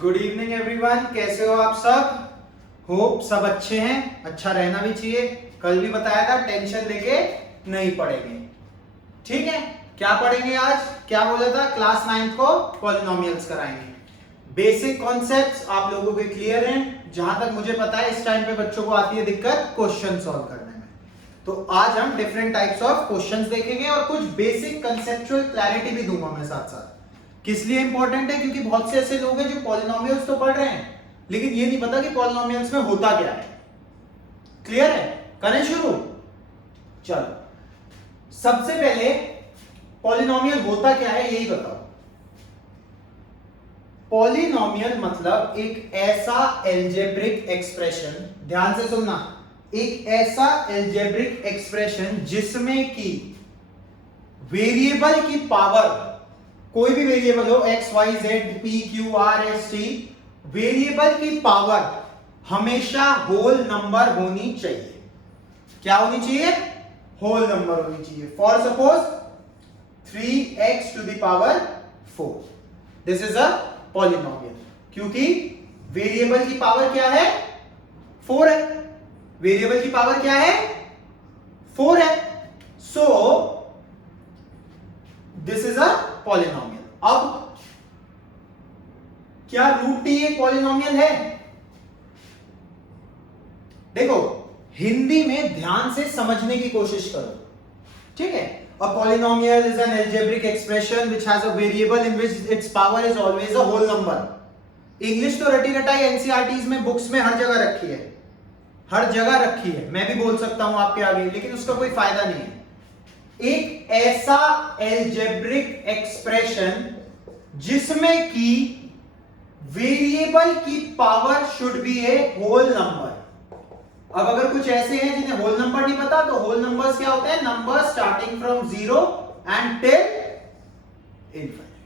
Good evening everyone, कैसे हो आप सब। होप सब अच्छे हैं, अच्छा रहना भी चाहिए। कल भी बताया था टेंशन लेके नहीं पढ़ेंगे, ठीक है। क्या पढ़ेंगे आज, क्या बोला था, क्लास 9 को पॉलिनोमियल्स कराएंगे। बेसिक कॉन्सेप्ट्स आप लोगों के क्लियर हैं। जहां तक मुझे पता है इस टाइम पे बच्चों को आती है दिक्कत क्वेश्चन सॉल्व करने में। तो आज हम डिफरेंट टाइप्स ऑफ क्वेश्चंस देखेंगे और कुछ बेसिक कंसेप्चुअल क्लैरिटी भी दूंगा मैं साथ साथ। किस लिए इंपॉर्टेंट है, क्योंकि बहुत से ऐसे लोग हैं जो पॉलिनोमियल्स तो पढ़ रहे हैं लेकिन ये नहीं पता कि पॉलिनोमियल्स में होता क्या है। क्लियर है, करें शुरू। चलो सबसे पहले पॉलिनोमियल होता क्या है यही बताओ। पॉलिनोमियल मतलब एक ऐसा एल्जेब्रिक एक्सप्रेशन, ध्यान से सुनना, एक ऐसा एल्जेब्रिक एक्सप्रेशन जिसमें की वेरिएबल की पावर, कोई भी वेरिएबल हो x y z p q r s t, variable की पावर हमेशा होल नंबर होनी चाहिए। क्या होनी चाहिए, होल नंबर होनी चाहिए। For suppose 3x to the power 4, this is a polynomial, क्योंकि वेरिएबल की पावर क्या है, 4 है। वेरिएबल की पावर क्या है, 4 है। So this is a polynomial. अब क्या रूट टी एक पॉलिनोमियल है? देखो हिंदी में ध्यान से समझने की कोशिश करो, ठीक है। A polynomial is an algebraic expression which has a variable in which its power is always a whole number. English तो रटी रटाई एनसीईआरटीज में बुक्स में हर जगह रखी है, हर जगह रखी है। मैं भी बोल सकता हूं आपके आगे, लेकिन उसका कोई फायदा नहीं है। एक ऐसा एल्जेब्रिक एक्सप्रेशन जिसमें की वेरिएबल की power should be a whole number. अब अगर कुछ ऐसे हैं जिन्हें होल नंबर नहीं पता, तो होल नंबर्स क्या होते हैं, number starting from 0 and till infinity,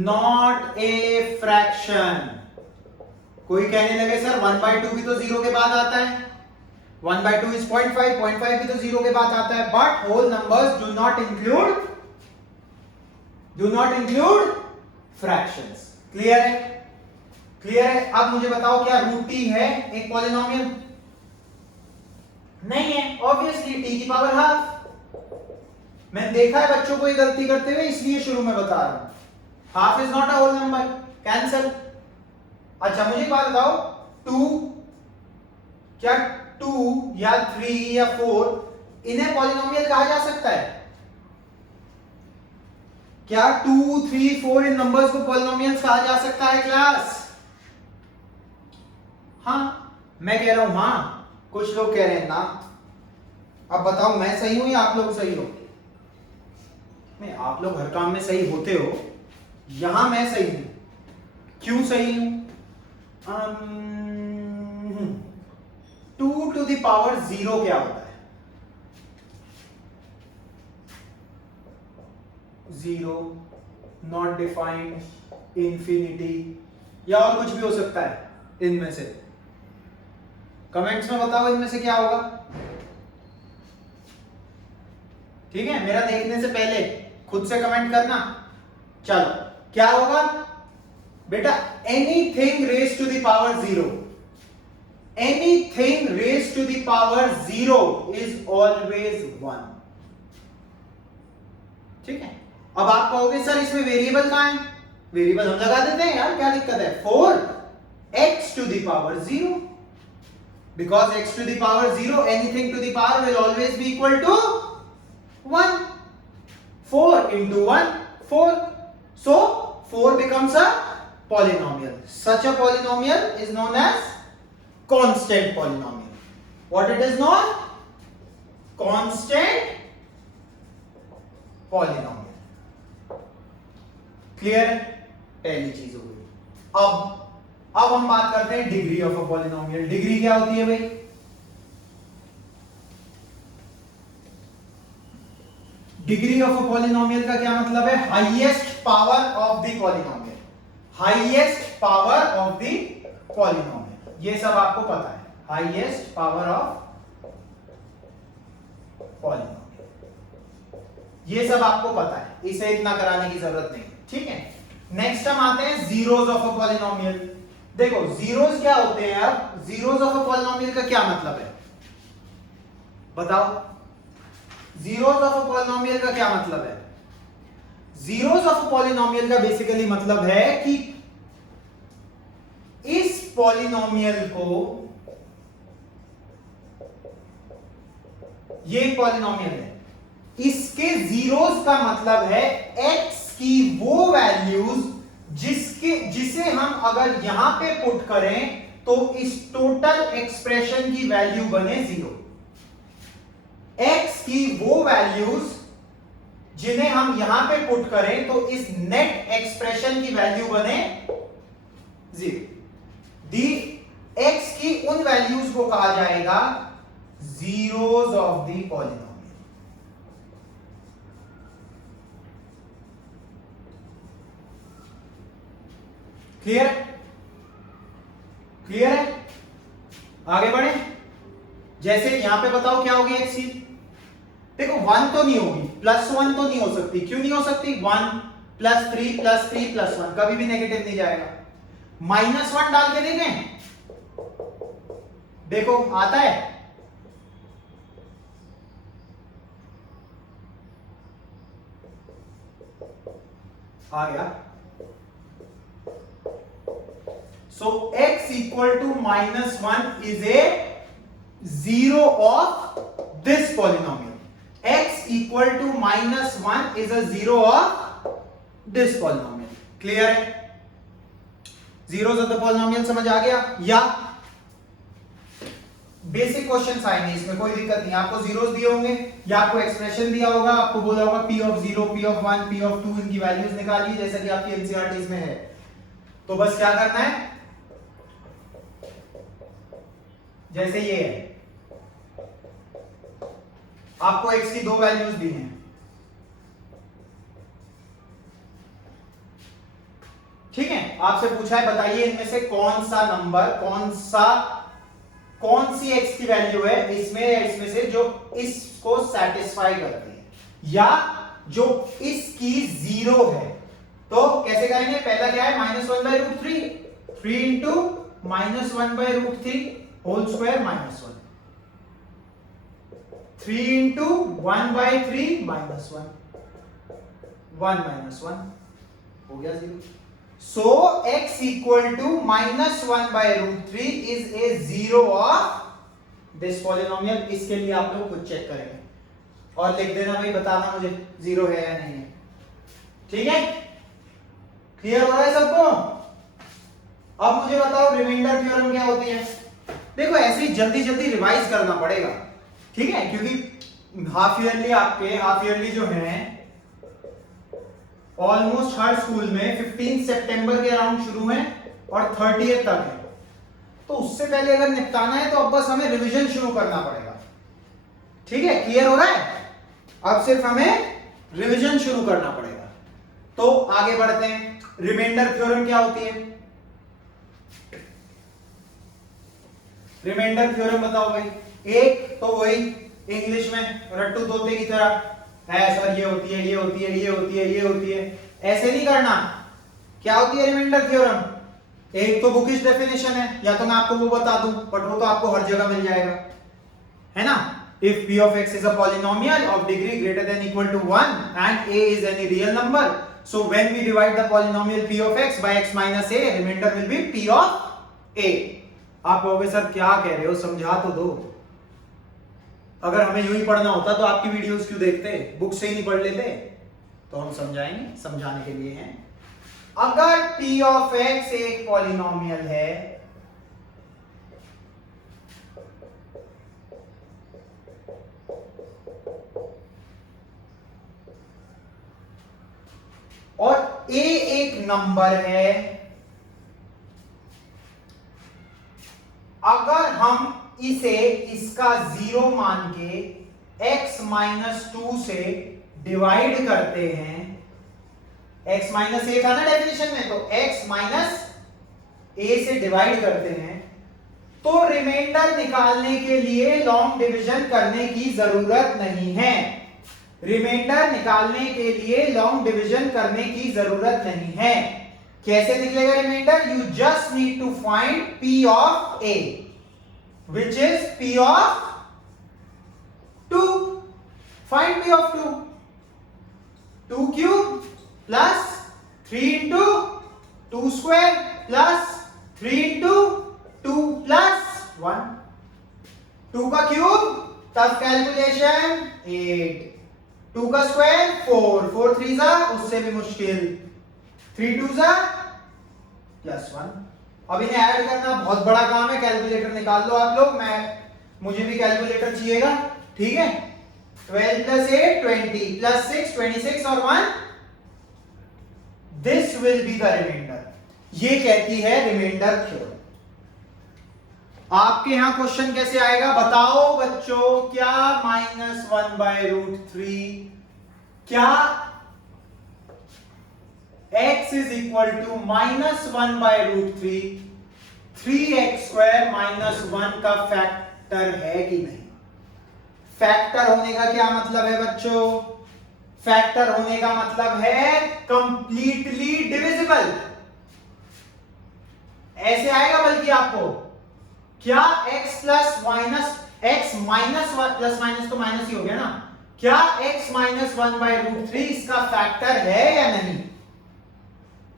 not a fraction. कोई कहने लगे सर 1/2 भी तो 0 के बाद आता है, 1/2 is 0.5, 0.5 भी तो 0 के बाद आता है। But whole numbers do not include fractions. Clear है, क्लियर है। अब मुझे बताओ क्या रूट टी है एक पॉलिनोमियल? नहीं है, ऑब्वियसली टी की पावर हाफ। मैंने देखा है बच्चों को ये गलती करते हुए, इसलिए शुरू में बता रहा हूं। Half is not a whole number, cancel. अच्छा मुझे एक बात बताओ, 2 क्या 2 या 3 या 4 इन्हें पॉलिनोमियल कहा जा सकता है? क्या 2, 3, 4 इन नंबर्स को पॉलिनोमियल्स कहा जा सकता है क्लास? हाँ, मैं कह रहा हूं हाँ, कुछ लोग कह रहे हैं ना। अब बताओ मैं सही हूं या आप लोग सही हो? नहीं, आप लोग हर काम में सही होते हो, यहां मैं सही हूं। क्यों सही हूं? 2 टू द पावर 0 क्या होता है? 0, नॉट डिफाइंड, इंफिनिटी, या और कुछ भी हो सकता है इनमें से। कमेंट्स में बताओ इनमें से क्या होगा, ठीक है। मेरा देखने से पहले खुद से कमेंट करना। चलो क्या होगा बेटा, anything raise to the power 0, anything raise to the power 0 is always 1, ठीक है। अब आप कहोगे सर इसमें वेरिएबल कहां है? वेरिएबल हम लगा देते हैं यार, क्या दिक्कत है। 4x to the power 0, because x to the power 0, anything to the power will always be equal to 1. 4 into 1, 4. So 4 becomes a polynomial. Such a polynomial is known as constant polynomial. What it is known? Constant polynomial. Clear? पहली चीज हो गई। अब हम बात करते हैं degree of a polynomial. Degree क्या होती है भाई? डिग्री ऑफ अ पॉलिनोमियल का क्या मतलब है? Highest power of the polynomial, highest power of the polynomial, ये सब आपको पता है। हाईएस्ट पावर ऑफ पॉलिनोमियल, ये सब आपको पता है, इसे इतना कराने की जरूरत नहीं, ठीक है। नेक्स्ट हम आते हैं जीरोस ऑफ अ पॉलिनोमियल। देखो जीरोस क्या होते हैं, अब जीरोस ऑफ अ पॉलिनोमियल का क्या मतलब है बताओ। जीरोस ऑफ अ पॉलिनोमियल का क्या मतलब है? जीरोस ऑफ अ पॉलिनोमियल का बेसिकली मतलब है कि इस पॉलिनोमियल को, ये एक पॉलिनोमियल है, इसके जीरोस का मतलब है x की वो वैल्यूज जिसे हम अगर यहां पे पुट करें तो इस टोटल एक्सप्रेशन की वैल्यू बने 0। x की वो वैल्यूज जिन्हें हम यहां पे पुट करें तो इस नेट एक्सप्रेशन की वैल्यू बने 0। दी x की उन वैल्यूज को कहा जाएगा zeros of the polynomial. Clear है? क्लियर है? आगे बढ़े। जैसे यहां पे बताओ क्या होगी x की। देखो 1 तो नहीं होगी, +1 तो नहीं हो सकती। क्यों नहीं हो सकती? 1 +3 +3 +1 कभी भी नेगेटिव नहीं जाएगा। -1 डाल के देखें, देखो आता है। आ गया। So x equal to -1 is a zero of this polynomial. X equal to -1 is a zero of this polynomial. Clear है? Zeros of the polynomial समझ आ गया? या बेसिक क्वेश्चंस आएंगे इसमें, कोई दिक्कत नहीं। आपको जीरोस दिए होंगे या आपको एक्सप्रेशन दिया होगा, आपको बोला होगा p of 0, p of 1, p of 2 इनकी वैल्यूज निकालिए जैसा कि आपकी एनसीईआरटीज में है। तो बस क्या करना है, जैसे ये है, आपको x की दो वैल्यूज दी हैं, ठीक है। आपसे पूछा है बताइए इनमें से कौन सा नंबर, कौन सी x की वैल्यू है इसमें से जो इसको सेटिस्फाई करती है या जो इसकी 0 है। तो कैसे करेंगे? पहला क्या है, -1/√3, 3 इंटू -1/√3 होल स्क्वायर -1, 3 इंटू 1/3 -1, 1 -1 हो गया 0। So x equal to -1/√3 is a zero of this polynomial। इसके लिए आप लोग खुद चेक करेंगे और लिख देना भाई, बताना मुझे जीरो है या नहीं है, ठीक है। क्लियर हो रहा है सबको? अब मुझे बताओ रिमाइंडर थ्योरम क्या होती है। देखो ऐसे ही जल्दी जल्दी रिवाइज करना पड़ेगा, ठीक है, क्योंकि हाफ ईयरली जो है ऑलमोस्ट हर स्कूल में 15 सितंबर के अराउंड शुरू है और 30 तक है। तो उससे पहले अगर निपटाना है तो अब बस हमें रिवीजन शुरू करना पड़ेगा, ठीक है। क्लियर हो रहा है? अब सिर्फ हमें रिवीजन शुरू करना पड़ेगा। तो आगे बढ़ते हैं। रिमाइंडर थ्योरम क्या होती है? रिमाइंडर थ्योरम बताओ भाई। एक तो वही इंग्लिश में रट्टू तोते की तरह है सर, ये होती है, ये होती है, ये होती है, ये होती है, ऐसे नहीं करना। क्या होती है रिमाइंडर थ्योरम? एक तो बुकिश डेफिनेशन है, या तो मैं आपको वो बता दूं, बट वो तो आपको हर जगह मिल जाएगा, है ना। If p of x is a polynomial of degree greater than equal to 1 and a is any real number, so when we divide the polynomial p of x by x minus a, remainder will be p of a। आप कहोगे sir क्या कह रहे हो, समझा तो दो। अगर हमें यूं ही पढ़ना होता तो आपकी वीडियोस क्यों देखते, बुक से ही नहीं पढ़ लेते। तो हम समझाएंगे, समझाने के लिए हैं। अगर p of x एक पॉलिनोमियल है और a एक नंबर है, अगर हम इसे इसका 0 मान के x-2 से डिवाइड करते हैं, x माइनस ए था ना डेफिनेशन में, तो x माइनस ए से डिवाइड करते हैं, तो रिमाइंडर निकालने के लिए लॉन्ग डिवीजन करने की जरूरत नहीं है। रिमाइंडर निकालने के लिए लॉन्ग डिवीजन करने की जरूरत नहीं है। कैसे निकलेगा remainder? You just need to find p of a which is p of 2. Find p of 2. 2 cube plus 3 into 2 square plus 3 into 2 plus 1. 2 का क्यूब तब कैलकुलेशन 8, 2 का स्क्वायर 4, 4 3 जा उससे भी मुश्किल, 3 2 जा +1. अब इन्हें ऐड करना बहुत बड़ा काम है, कैलकुलेटर निकाल लो आप लोग, मुझे भी कैलकुलेटर चाहिएगा, ठीक है. 12 plus 8 20 plus 6 26 और 1, this will be the remainder. ये कहती है रिमाइंडर थ्योरम. आपके यहां क्वेश्चन कैसे आएगा बताओ बच्चों? क्या -1/√3 क्या x is equal to -1/√3 3x² -1 का फैक्टर है कि नहीं? फैक्टर होने का क्या मतलब है बच्चों? फैक्टर होने का मतलब है कंप्लीटली डिविजिबल. ऐसे आएगा बल्कि आपको, क्या x plus minus x minus plus minus तो माइनस ही हो गया ना, क्या x -1/√3 इसका फैक्टर है या नहीं?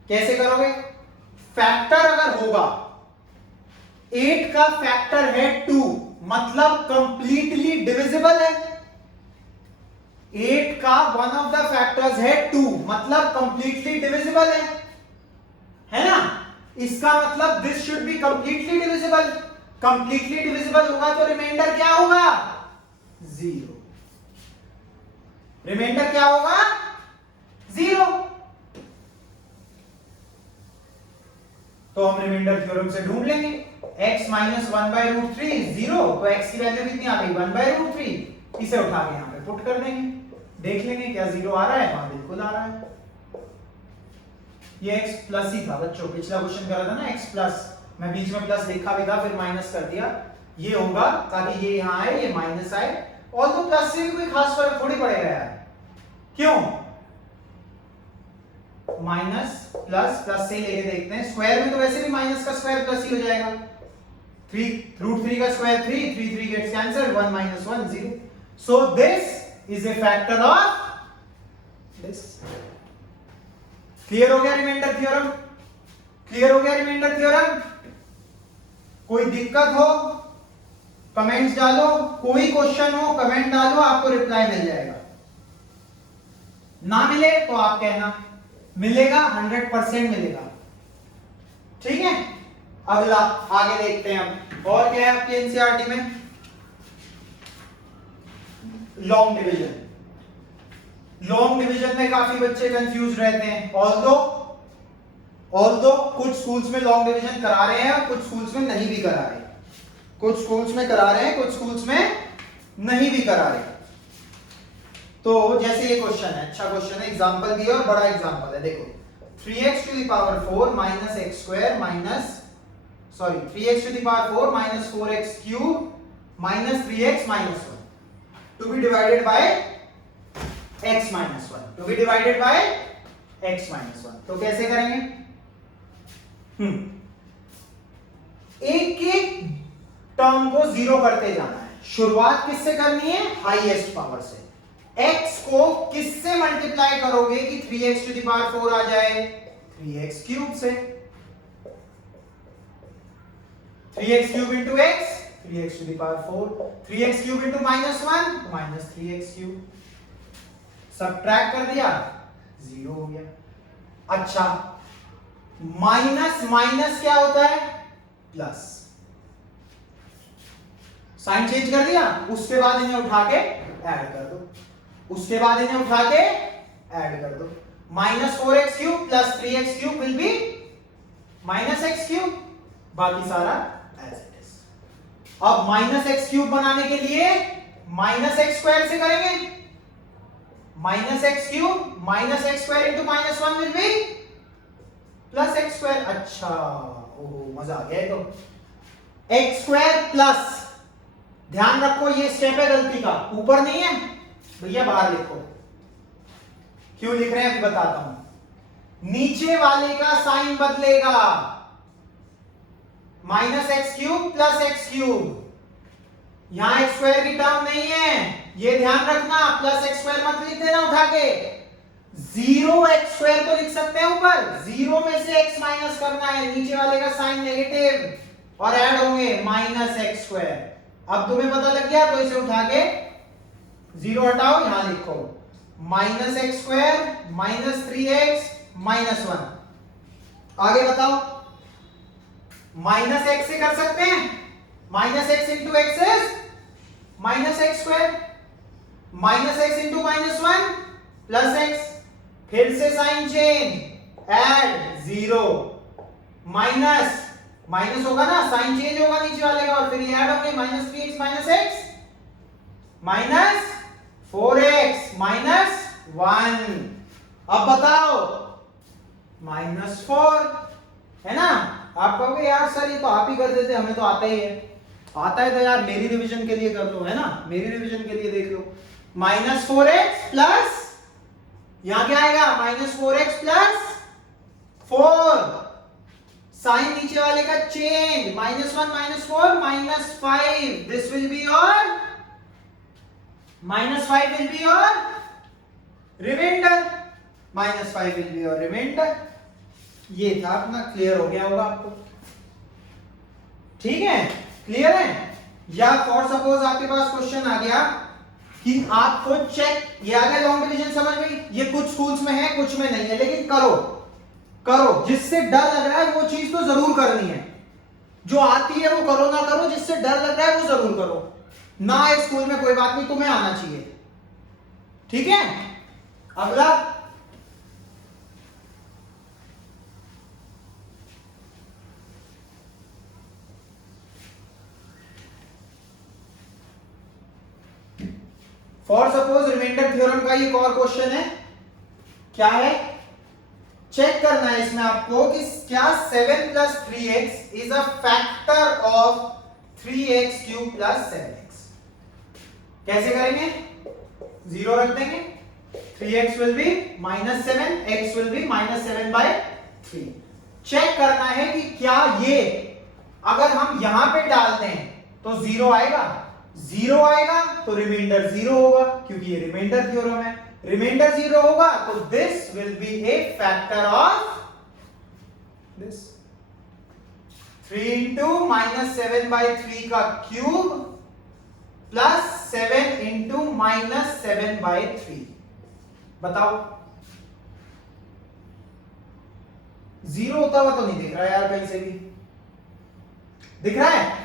कैसे करोगे? फैक्टर अगर होगा 8 का फैक्टर है 2 मतलब कंप्लीटली डिविजिबल है. 8 का वन ऑफ द फैक्टर्स है 2 मतलब कंप्लीटली डिविजिबल है ना? इसका मतलब this should be completely divisible. Completely divisible होगा तो रिमाइंडर क्या होगा? 0. रिमाइंडर क्या होगा? 0. तो हम रिमाइंडर थ्योरम से ढूंढ लेंगे. x -1/√3 is 0, तो x की वैल्यू कितनी आ गई? 1/√3. इसे उठा के यहां पे पुट कर देंगे, देख लेंगे क्या 0 आ रहा है. हाँ बिल्कुल आ रहा है. ये x प्लस ही था बच्चों, पिछला क्वेश्चन करा था ना x प्लस, मैं बीच में प्लस लिखा भी था फिर माइनस कर दिया. ये होगा ताकि ये यहां आए, ये माइनस आए. और तो प्लस से भी कोई खास फर्क थोड़ी पड़ेगा यार. क्यों? माइनस प्लस प्लस से लेके देखते हैं. स्क्वायर में तो वैसे भी माइनस का स्क्वायर प्लस ही हो जाएगा. 3√3 का square 3, 3 3 gets cancelled, 1 - 1 0. So this is a factor of this. Clear हो गया रिमाइंडर थ्योरम? क्लियर हो गया रिमाइंडर थ्योरम? कोई दिक्कत हो कमेंट्स डालो, कोई क्वेश्चन हो कमेंट डालो, आपको रिप्लाई मिल जाएगा. ना मिले तो आप कहना, मिलेगा 100% मिलेगा. ठीक है. अगला आगे देखते हैं अब. और क्या है आपके एनसीईआरटी में? Long division. लॉन्ग डिवीजन में काफी बच्चे कंफ्यूज रहते हैं. ऑल्दो कुछ स्कूल्स में लॉन्ग डिवीजन करा रहे हैं और कुछ स्कूल्स में नहीं भी करा रहे. कुछ स्कूल्स में करा रहे हैं, कुछ स्कूल्स में नहीं भी करा रहे. तो जैसे ये क्वेश्चन है, अच्छा क्वेश्चन है, एग्जांपल भी है और बड़ा एग्जांपल है. देखो 3x to the power 4 minus x square minus 3x to the power 4 minus 4x cube minus 3x minus 1 to be divided by x minus 1 to be divided by x minus 1. तो कैसे करेंगे? एक एक term को zero करते जाना है. शुरुआत किससे करनी है? हाईएस्ट पावर से. x को किससे मल्टीप्लाई करोगे कि 3x to the power 4 आ जाए? 3x क्यूब से. 3x cube into x, 3x to the power 4. 3x cube into -1, minus 3x cube. Subtract कर दिया, 0 हो गया. अच्छा, माइनस माइनस क्या होता है? प्लस. साइन चेंज कर दिया, उसके बाद इन्हें उठा के ऐड कर दो. उसके बाद इन्हें उठा के ऐड कर दो. -4x cube plus 3x cube will be -x cube. बाकी सारा एज इट इज. अब -x क्यूब बनाने के लिए -x स्क्वायर से करेंगे. -x cube -x square into -1 will be +x square. अच्छा, ओहो मजा आ गया. तो x स्क्वायर प्लस, ध्यान रखो ये स्टेप है गलती का, ऊपर नहीं है भैया, बाहर लिखो. क्यों लिख रहे हैं अभी बताता हूं. नीचे वाले का साइन बदलेगा, minus x cube plus x cube. यहां एक्स स्क्वायर की टर्म नहीं है, ये ध्यान रखना, प्लस एक्स स्क्वायर मत लिख देना उठा के। जीरो एक्स स्क्वायर तो लिख सकते हैं ऊपर, जीरो में से एक्स माइनस करना है, नीचे वाले का साइन नेगेटिव और ऐड होंगे माइनस एक्स स्क्वायर। अब तुम्हें पता लग गया तो इसे उठा के जीरो हटाओ, यहां लिखो minus x square minus 3x minus 1। आगे बताओ, माइनस एक्स से कर सकते हैं, minus x into x is minus x square, minus x into minus 1 plus x, फिर से sign change, add zero, minus minus होगा ना, साइन चेंज होगा नीचे वाले का और फिर ये ऐड होंगे minus 3x minus x minus 4x minus 1। अब बताओ माइनस 4 है ना। आप कहोगे यार सर ये तो आप ही कर देते, हमें तो आता ही है। आता है तो यार मेरी रिवीजन के लिए कर लो, है ना, मेरी रिवीजन के लिए देख लो। माइनस 4x प्लस, यहां क्या आएगा, माइनस 4x प्लस 4, साइन नीचे वाले का change, minus 1 minus 4 minus 5, this will be your minus 5 will be your reminder, minus 5 will be your reminder. ये था अपना, क्लियर हो गया होगा आपको, ठीक है, क्लियर है। या फॉर सपोज आपके पास क्वेश्चन आ गया कि आपको चेक, ये आ गया लॉन्ग डिवीजन समझ में, ये कुछ स्कूल्स में है कुछ में नहीं है, लेकिन करो करो, जिससे डर लग रहा है वो चीज तो जरूर करनी है, जो आती है वो करो, ना करो जिससे डर लग रहा है वो जरूर करो। ना आए स्कूल में कोई बात नहीं, तुम्हें आना चाहिए, ठीक है। अगला, फॉर सपोज रिमाइंडर थ्योरम का एक और क्वेश्चन है, क्या है, चेक करना है इसमें आपको कि क्या 7 plus 3x is a factor of 3x cube plus 7x। कैसे करेंगे, जीरो रख देंगे, 3x will be minus 7, x will be minus 7/3। Check करना है कि क्या ये अगर हम यहां पे डालते हैं तो जीरो आएगा, जीरो आएगा तो रिमाइंडर जीरो होगा, क्योंकि ये रिमाइंडर थ्योरम है। रिमाइंडर जीरो होगा तो this will B A factor of this, 3 into minus 7/3 का क्यूब प्लस 7 इंटू माइनस 7/3। बताओ, जीरो होता हुआ तो नहीं दिख रहा यार कहीं से भी, दिख रहा है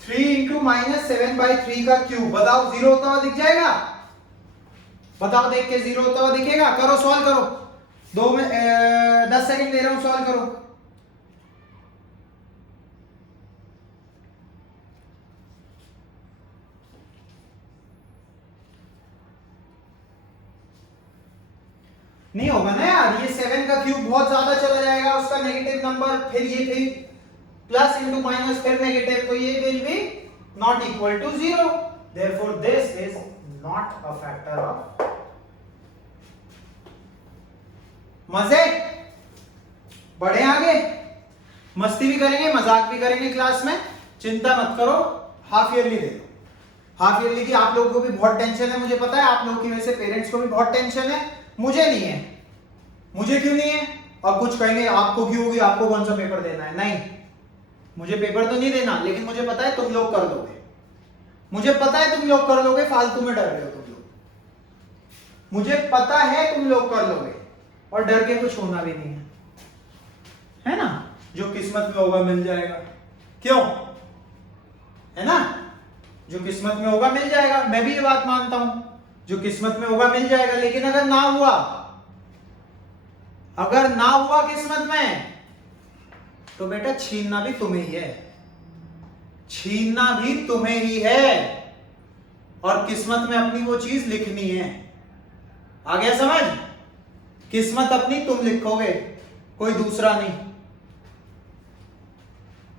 3 इंटू माइनस 7/3 का क्यूब, बताओ जीरो होता हुआ दिख जाएगा, बताओ देख के जीरो होता हुआ दिखेगा। करो, सॉल्व करो, 10 सेकंड दे रहा हूं, सॉल्व करो। नहीं होगा ना यार, ये 7 का क्यूब बहुत ज्यादा चला जाएगा, उसका नेगेटिव नंबर, फिर ये फिर प्लस इंटू माइनस फिर नेगेटिव, तो ये will be not equal to zero, therefore this is not a factor of. मजे, बढ़े आगे, मस्ती भी करेंगे मजाक भी करेंगे क्लास में, चिंता मत करो। हाफ ईयरली दे दो, हाफ ईयरली की आप लोगों को भी बहुत टेंशन है, मुझे पता है, आप लोगों की वजह से पेरेंट्स को भी बहुत टेंशन है, मुझे नहीं है। मुझे क्यों नहीं है? अब कुछ कहेंगे आपको क्यों होगी, आपको कौन सा पेपर देना है, नहीं, मुझे पेपर तो नहीं देना, लेकिन मुझे पता है तुम लोग कर लोगे, मुझे पता है तुम लोग कर लोगे, फालतू में डर रहे हो तुम लोग, मुझे पता है तुम लोग कर लोगे, और डर के कुछ होना भी नहीं है ना, जो किस्मत में होगा मिल जाएगा, क्यों, है ना, जो किस्मत में होगा मिल जाएगा, मैं भी ये बात मानता हूं, जो किस्मत में होगा मिल जाएगा, लेकिन अगर ना हुआ, अगर ना हुआ किस्मत में, तो बेटा छीनना भी तुम्हें ही है, छीनना भी तुम्हें ही है, और किस्मत में अपनी वो चीज लिखनी है। आ गया समझ? किस्मत अपनी तुम लिखोगे, कोई दूसरा नहीं,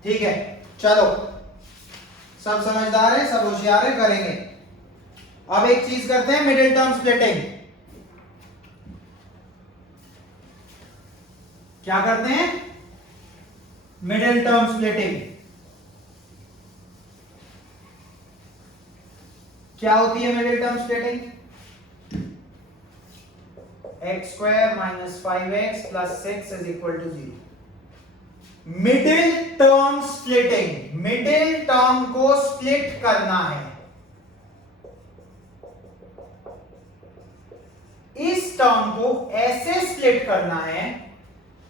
ठीक है। चलो, सब समझदार है, सब होशियार है, करेंगे। अब एक चीज करते हैं, मिडिल टर्म स्प्लिटिंग। क्या करते हैं? Middle term splitting. क्या होती है middle term splitting? X square minus 5x plus 6 is equal to 0। Middle term splitting, middle term को स्प्लिट करना है। इस टर्म को ऐसे स्प्लिट करना है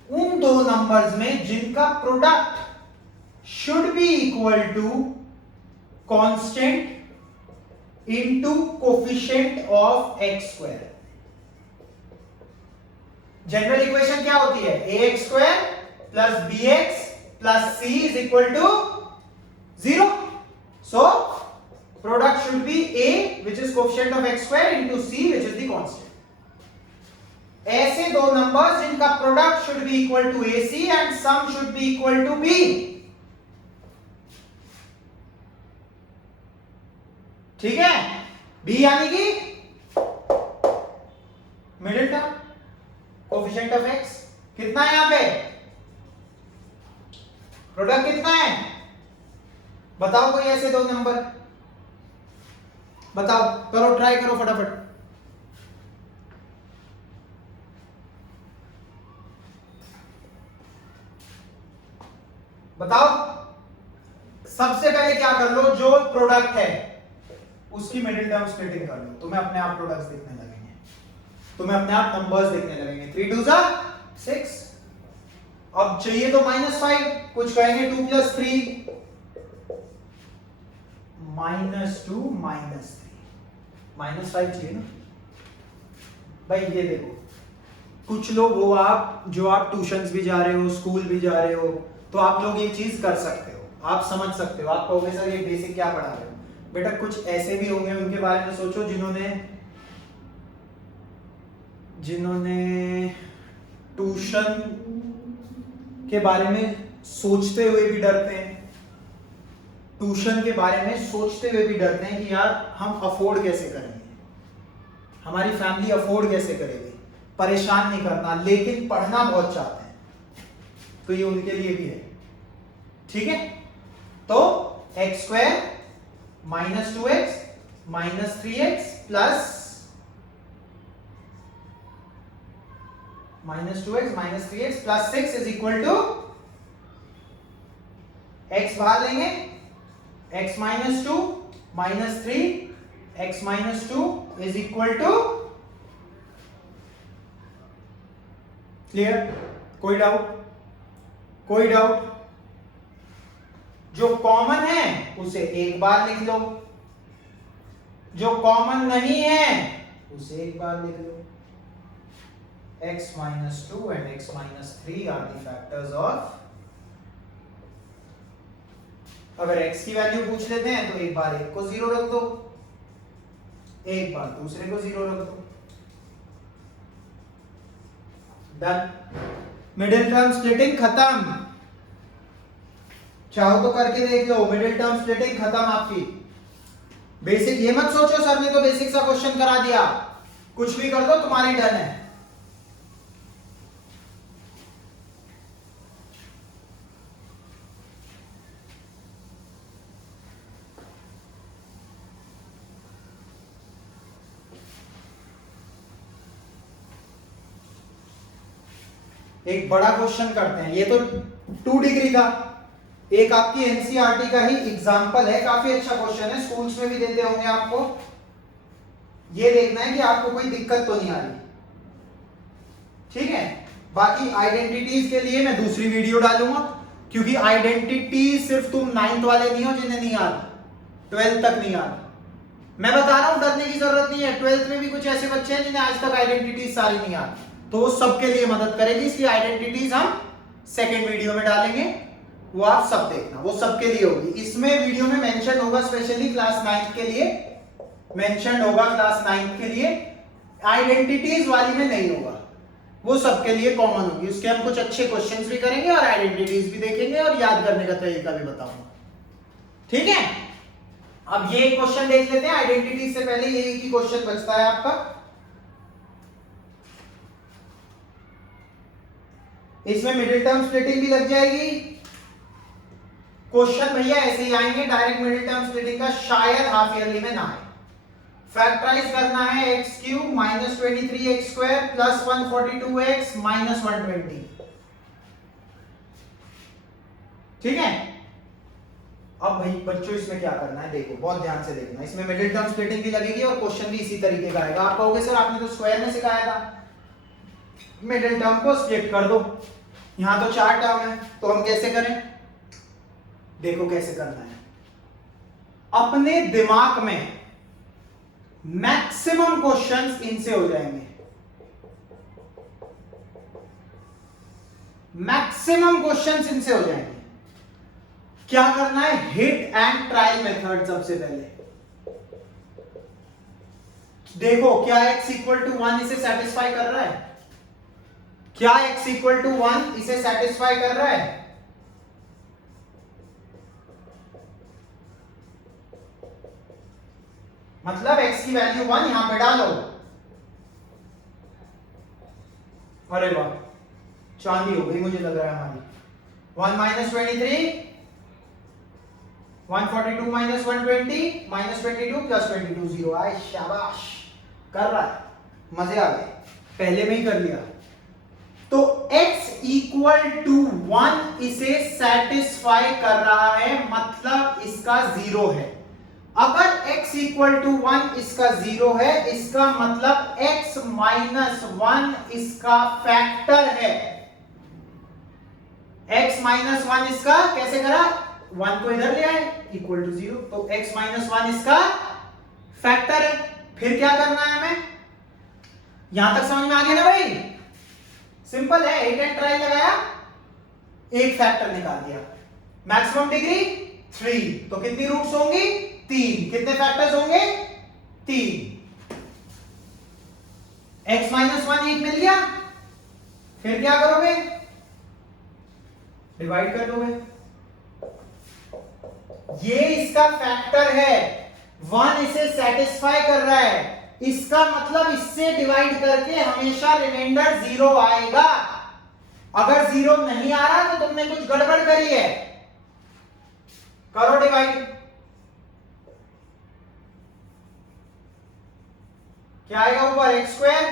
उन दो नंबर्स में जिनका product should be equal to constant into coefficient of x square. General equation क्या होती है? ax square plus bx plus c is equal to 0। So product should be a which is coefficient of x square into c which is the constant। ऐसे दो numbers जिनका product should be equal to ac and sum should be equal to b। ठीक है? b यानी कि middle term coefficient of x कितना है? यहां पे प्रोडक्ट कितना है? बताओ कोई ऐसे दो नंबर बताओ, करो, ट्राई करो फटाफट। बताओ। सबसे पहले क्या कर लो, जो प्रोडक्ट है उसकी मिडिल टर्म स्प्लिटिंग कर लो। तुम्हें अपने आप प्रोडक्ट्स दिखने लगेंगे, तुम्हें अपने आप नंबर्स दिखने लगेंगे। 3 2 6। अब चाहिए तो -5, कुछ कहेंगे 2 + 3 -2 -3 -5 चाहिए ना भाई। ये देखो, कुछ लोग हो आप जो आप ट्यूशंस भी जा रहे हो, स्कूल भी जा रहे हो, तो आप लोग ये चीज कर सकते हो, आप समझ सकते हो। आप कहोगे सर ये बेसिक क्या पढ़ा रहे हो? बेटा कुछ ऐसे भी होंगे, उनके बारे में सोचो जिन्होंने ट्यूशन के बारे में सोचते हुए भी डरते हैं, ट्यूशन के बारे में सोचते हुए भी डरते हैं कि यार हम अफोर्ड कैसे करेंगे, हमारी फैमिली अफोर्ड कैसे करेगी, परेशान नहीं करना, लेकिन पढ़ना बहुत चाहते हैं, तो ये उनके लिए भी है। ठीक है? तो x square -2x -3x plus -2x -3x plus 6 is equal to, x बाहर लेंगे, x -2 -3 x -2 is equal to, clear? कोई डाउट? कोई डाउट? जो कॉमन है उसे एक बार लिख लो, जो कॉमन नहीं है उसे एक बार लिख लो। x -2 and x -3 are the factors of, अगर x की वैल्यू पूछ लेते हैं तो एक बार एक को 0 रख दो, एक बार दूसरे को 0 रख दो। डन। मिडिल टर्म स्प्लिटिंग खत्म। चाहो तो करके देख लो, मिडिल टर्म स्प्लिटिंग खत्म आपकी। बेसिक ये मत सोचो सर ने तो बेसिक सा क्वेश्चन करा दिया, कुछ भी कर दो तुम्हारी डन है। एक बड़ा क्वेश्चन करते हैं, ये तो 2 डिग्री का, एक आपकी एनसीईआरटी का ही एग्जांपल है, काफी अच्छा क्वेश्चन है, स्कूल्स में भी देते होंगे आपको। ये देखना है कि आपको कोई दिक्कत तो नहीं आ रही। ठीक है? बाकी आइडेंटिटीज के लिए मैं दूसरी वीडियो डालूंगा, क्योंकि आइडेंटिटी सिर्फ तुम 9th वाले नहीं हो जिन्हें नहीं याद, 12th तक नहीं याद। मैं बता रहा हूं डरने की जरूरत नहीं है, 12th में भी कुछ ऐसे बच्चे हैं जिन्हें आज तक आइडेंटिटीज सारी नहीं याद, तो वो सबके लिए मदद करेगी। इसलिए आइडेंटिटीज हम सेकेंड वीडियो में डालेंगे, वो आप सब देखना, वो सबके लिए होगी। इसमें वीडियो में मेंशन होगा स्पेशली क्लास 9th के लिए, मेंशन होगा क्लास 9th के लिए, आइडेंटिटीज वाली में नहीं होगा, वो सबके लिए कॉमन होगी। उसके हम कुछ अच्छे क्वेश्चंस भी करेंगे और आइडेंटिटीज भी देखेंगे और याद करने का तरीका भी बताऊंगा। ठीक है? अब ये क्वेश्चन देख लेते हैं, आइडेंटिटीज से पहले ये एक ही क्वेश्चन बचता है आपका। इसमें मिडिल टर्म स्प्लिटिंग भी लग जाएगी। क्वेश्चन भैया ऐसे ही आएंगे, डायरेक्ट मिडिल टर्म स्प्लिटिंग का शायद हाफ ईयरली में ना आए। फैक्टराइज करना है x cube minus 23 x square plus 142 x minus 120, ठीक है। अब भाई बच्चों इसमें क्या करना है, देखो बहुत ध्यान से देखना, इसमें मिडिल टर्म स्प्लिटिंग भी लगेगी और क्वेश्चन भी इसी तरीके का आएगा। आप कहोगे सर आपने तो स्क्वायर में सिखाया था, मिडिल टर्म को स्प्लिट कर दो, यहां तो 4 टर्म है, तो हम कैसे करें, देखो कैसे करना है। अपने दिमाग में मैक्सिमम क्वेश्चंस इनसे हो जाएंगे, मैक्सिमम क्वेश्चंस इनसे हो जाएंगे। क्या करना है, हिट एंड ट्रायल मेथड। सबसे पहले देखो क्या x इक्वल टू 1 इसे सेटिस्फाई कर रहा है, क्या x इक्वल टू 1 इसे सेटिस्फाई कर रहा है, मतलब x की वैल्यू 1 यहां पे डालो। अरे वाह चांदी हो गई मुझे लग रहा है हमारी। 1 माइनस 23 142 माइनस 120 माइनस 22 प्लस 22 0 आए, शाबाश कर रहा है, मजे आ गए, पहले में ही कर लिया। तो x इक्वल टू 1 इसे सेटिस्फाई कर रहा है, मतलब इसका 0 है। अगर x इक्वल टू 1 इसका 0 है, इसका मतलब x माइनस 1 इसका फैक्टर है। x माइनस 1 इसका कैसे करा, 1 को इधर ले आए इक्वल टू 0, तो x माइनस 1 इसका फैक्टर है। फिर क्या करना है हमें, यहां तक समझ में आ गया ना भाई, सिंपल है, हिट एंड ट्रायल लगाया, एक फैक्टर निकाल दिया, मैक्सिमम डिग्री 3, तो कितनी रूट्स होंगी 3, कितने फैक्टर्स होंगे 3, x माइनस 1 एक मिल गया, फिर क्या करोगे, डिवाइड कर दोगे, ये इसका फैक्टर है, 1 इसे सेटिस्फाई कर रहा है, इसका मतलब इससे डिवाइड करके हमेशा रिमाइंडर 0 आएगा। अगर 0 नहीं आ रहा तो तुमने कुछ गड़बड़ करी है, करो डिवाइड, क्या आएगा ऊपर, x square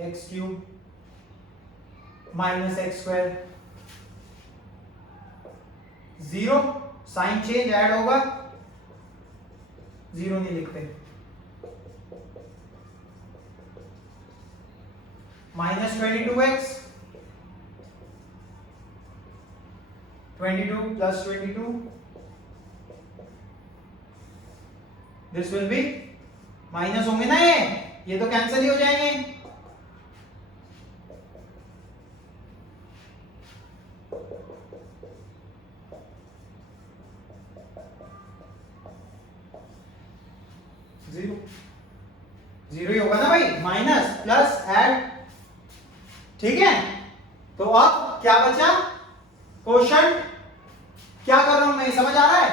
x cube minus x square, 0 sign change add होगा, 0 नहीं लिखते, minus 22x 22 plus 22, this will be, minus होंगे ना ये तो कैंसिल ही हो जाएंगे, जीरो ही होगा ना भाई, माइनस प्लस ऐड, ठीक है। तो अब क्या बचा, क्वोशंट, क्या कर रहा हूं मैं, समझ आ रहा है,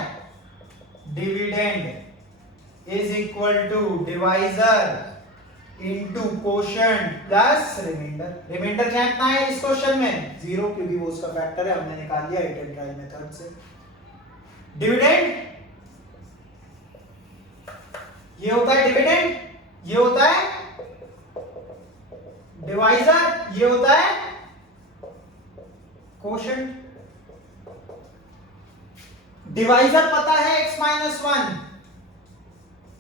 dividend is equal to divisor into quotient plus reminder. Reminder क्या इतना है इस क्वेश्चन में 0, क्योंकि वो उसका फैक्टर है, हमने निकाल लिया हिट एंड ट्रायल मेथड से। डिविडेंड ये होता है डिविडेंड, ये होता है डिवाइजर, ये होता है क्वोशंट। डिवाइजर पता है x माइनस 1,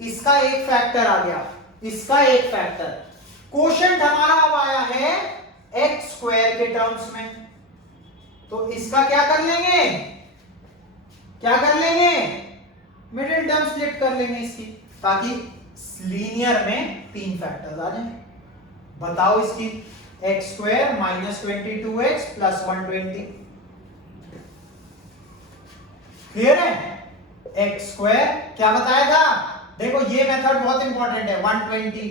इसका एक फैक्टर आ गया, इसका एक फैक्टर, क्वोशंट हमारा अब आया है x स्क्वायर के टर्म्स में, तो इसका क्या कर लेंगे, क्या कर लेंगे, मिडिल टर्म स्प्लिट कर लेंगे इसकी, ताकि लीनियर में 3 फैक्टर्स आ जाएं। बताओ इसकी, x square minus 22x plus 120, clear है, एक्स स्क्वायर क्या बताया था, देखो ये मेथड बहुत इंपॉर्टेंट है, 120,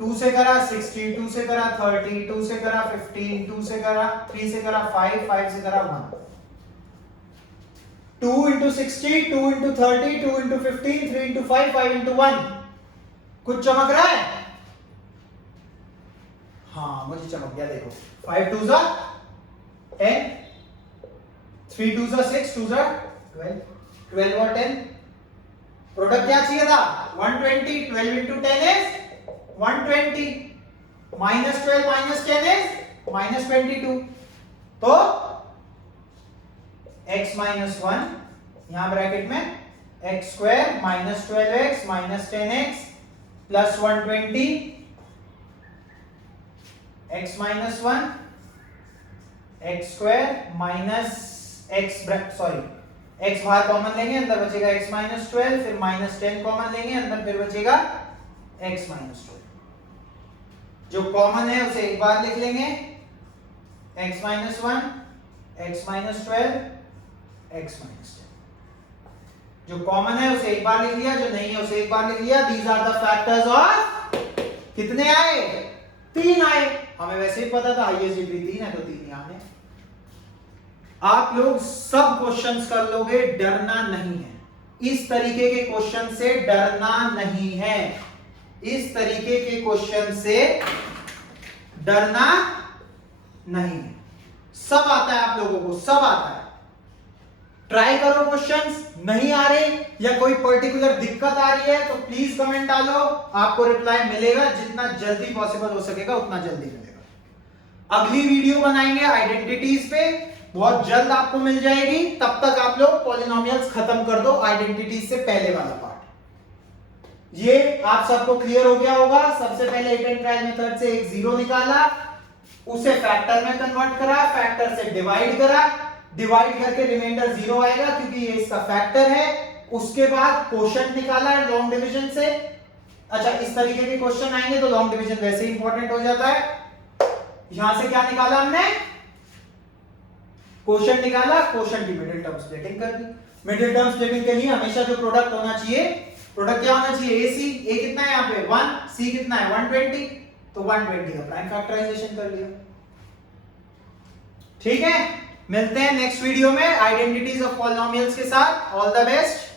2 से करा 60, 2 से करा 30, 2 से करा 15, 2 से करा 3 से करा 5, 5 से करा 1, 2 into 60, 2 into 30, 2 into 15, 3 into 5, 5 into 1, कुछ चमक रहा है, हाँ मुझे चमक गया, देखो 5 2 जा 10, 3 2 6, 2 12, 12 और 10, प्रोडक्ट क्या चाहिए था 120, 12 into 10 is 120, minus 12 minus 10 is minus 22, तो x minus 1 यहां ब्रैकेट में x square minus 12x minus 10x plus 120, x minus 1 x square minus x x बाहर कॉमन लेंगे, अंदर बचेगा x minus 12, फिर minus 10 कॉमन लेंगे, अंदर फिर बचेगा x minus 12। जो कॉमन है उसे एक बार लिख लेंगे, x minus 1 x minus 12 x minus 10। जो कॉमन है उसे एक बार लिख लिया, जो नहीं है उसे एक बार लिख लिया। These are the factors of, कितने आए 3 आए। हमें वैसे ही पता था हाईएस्ट डिग्री 3 है तो 3 ही आने। आप लोग सब क्वेश्चंस कर लोगे, डरना नहीं है। इस तरीके के क्वेश्चन से डरना नहीं है, इस तरीके के क्वेश्चन से डरना नहीं है। सब आता है आप लोगों को, सब आता है। ट्राई करो, क्वेश्चंस नहीं आ रहे या कोई पर्टिकुलर दिक्कत आ रही है तो प्लीज कमेंट डालो, आपको रिप्लाई मिलेगा। जितना जल्दी पॉसिबल हो सकेगा उतना जल्दी मिलेगा। अगली वीडियो बनाएंगे आइडेंटिटीज पे, बहुत जल्द आपको मिल जाएगी। तब तक आप लोग पॉलिनोमियल्स खत्म कर दो, आइडेंटिटीज से पहले वाला पार्ट। ये आप सबको क्लियर हो गया होगा। सबसे पहले हिट एंड ट्रायल मेथड से एक जीरो निकाला, उसे फैक्टर में कन्वर्ट करा, फैक्टर से डिवाइड करा, डिवाइड करके रिमाइंडर 0 आएगा क्योंकि ये इसका फैक्टर है। उसके बाद क्वोशंट निकाला लॉन्ग डिवीजन से। अच्छा, इस तरीके के क्वेश्चन आएंगे तो लॉन्ग डिवीजन वैसे ही इंपॉर्टेंट हो जाता है। यहां से क्या निकाला हमने, क्वोशंट निकाला, क्वोशंट की मिडिल टर्म स्प्लिटिंग कर दी। मिडिल टर्म स्प्लिटिंग के लिए हमेशा जो प्रोडक्ट होना चाहिए, प्रोडक्ट क्या होना चाहिए, AC, A कितना है यहाँ पे 1, C कितना है 120, तो 120 का प्राइम फैक्टराइजेशन कर लिया। ठीक है, मिलते हैं नेक्स्ट वीडियो में आइडेंटिटीज ऑफ पॉलिनोमियल्स के साथ। All the best.